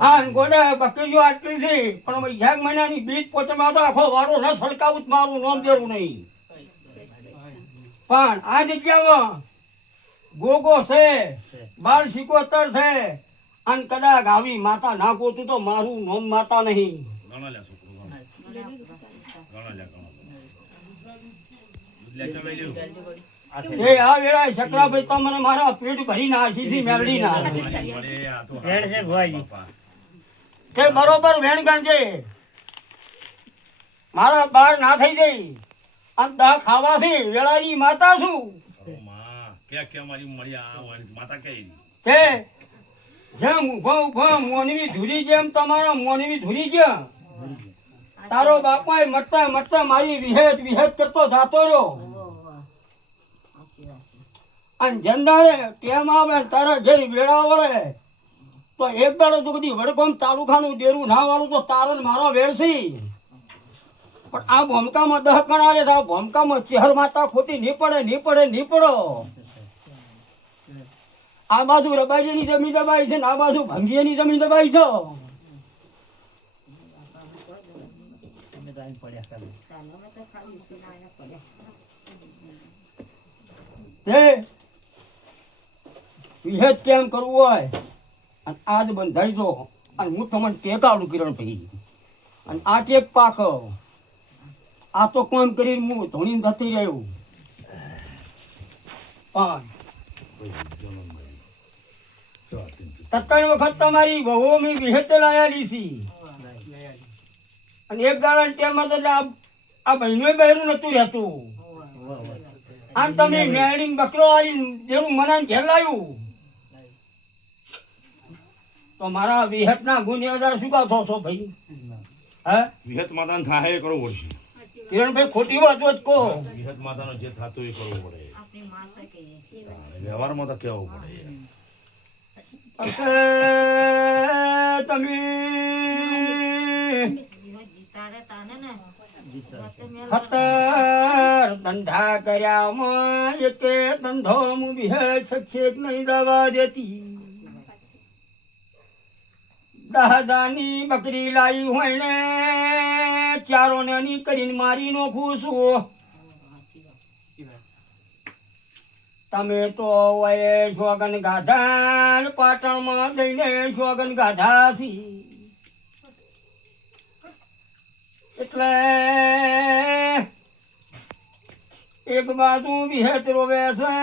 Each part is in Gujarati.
હા ગોડા બકરીઓ આટલી છે પણ એક મહિનાની બીજ પોચમાં તો આખો વારો ન સળકાવું મારું નામ દેવું નહીં. પણ આ જગ્યામાં ગોગો છે, બાળ શિકોતર છે, અને કદાચ આવી માતા ના ગોતું તો મારું નામ માતા નહીં. એ આ વેળા શકરાભાઈ તો મને મારા પેટ ભરી નાખી છે મેલડી ના. તે બરોબર વેણ ગણજે મારા બાર ના થઈ જાય અને દા ખાવા છે વેળાની માતા છું કે જેમ ઉભા મોનવી ધૂરી જેમ તમારા મોનવી ધૂરી ગયા તારો બાપાએ મરતા મરતા મારી વિહેત કરતો જાતો રહ્યો અને જંદાળે કેમ આવે તારા ઘેર વેળા વળે તો એક દાડો તો કદી વડગામ તાલુકાનું ડેરું ના વાળું તો તારણ મારો વેળસી. પણ આ ભૂમકામાં 10 ગણા લે આ ભૂમકામાં ચહેર માતા ખોટી નહીં પડો. આ બાજુ રબાજીની જમીન દબાઈ છે ને આ બાજુ ભંગીયાની જમીન દબાઈ છે. વિહેત કેમ કરવું હોય અને આજ બંધાઈ દો અને હું તમને ટેકાવડું કિરણ ભાઈ અને આ ટેક પાક આ તો કોમ કરીને હું ધોણી નથી રહ્યું. પણ તત્ણ વખત તમારી વહુ મેં વિહેત લાયાલી છી અને એક દાડા ટેમાં તો આ બહેનો બહેરું નતું રહેતું આમ તમે મેળીને બકરો આવીને દેરું મનાને ઘેર લાવ્યું તો મારા વિહત ના ગુનેગાર શું કા થો છો ભાઈ? હે વિહત માતાને થાય એ કરવું પડશે. કિરણભાઈ ખોટી વાત જ કહો. વિહત માતાનો જે થતું એ કરવું પડે. વ્યવહારમાં તો કેવું પડે. તમે ખતર ધંધા કર્યામાં એક ધંધો હું વિહેત સક્ષેપ નહીં દવા દેતી. દાદાની બકરી લાવી હોય ને ચારો નાની કરીને મારી નો ખુશું. તમે તો શોગન ગાધા પાટણમાં જઈને શોગન ગાધા છી એટલે એક બાજુ વિહેત રોવે છે,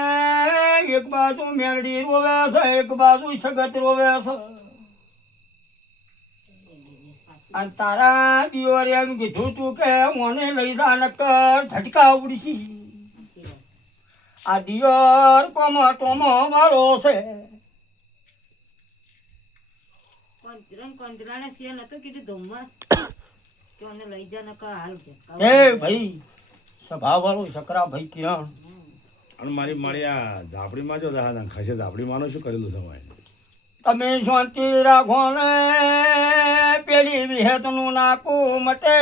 એક બાજુ મેરડી રોવે છે, એક બાજુ સગત રોવે છે. અને તારા દિયોરે એમ કીધું તું કે મને લઈ જા નકર ઝટકા ઉડશી. આ દિયોર કોમટોમો મારો છે. એ ભાઈ સ્વભાવ વાળો શકરા ભાઈ કિરણ અને મારી આ ઝાપડીમાં જો ખસે ઝાપડીમાં શું કરેલું તમારે? તમે શાંતિ રાખો ને પેલી વિહેત નું નાકું મટે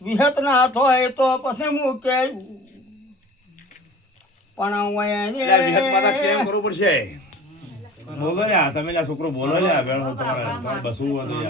વિહેત ના થાય તો પછી હું કેવું પણ વિહત માતા કેમ કરવું પડશે? બોલો યાર તમે છોકરો બોલો યાર તમારે બસવું હતું.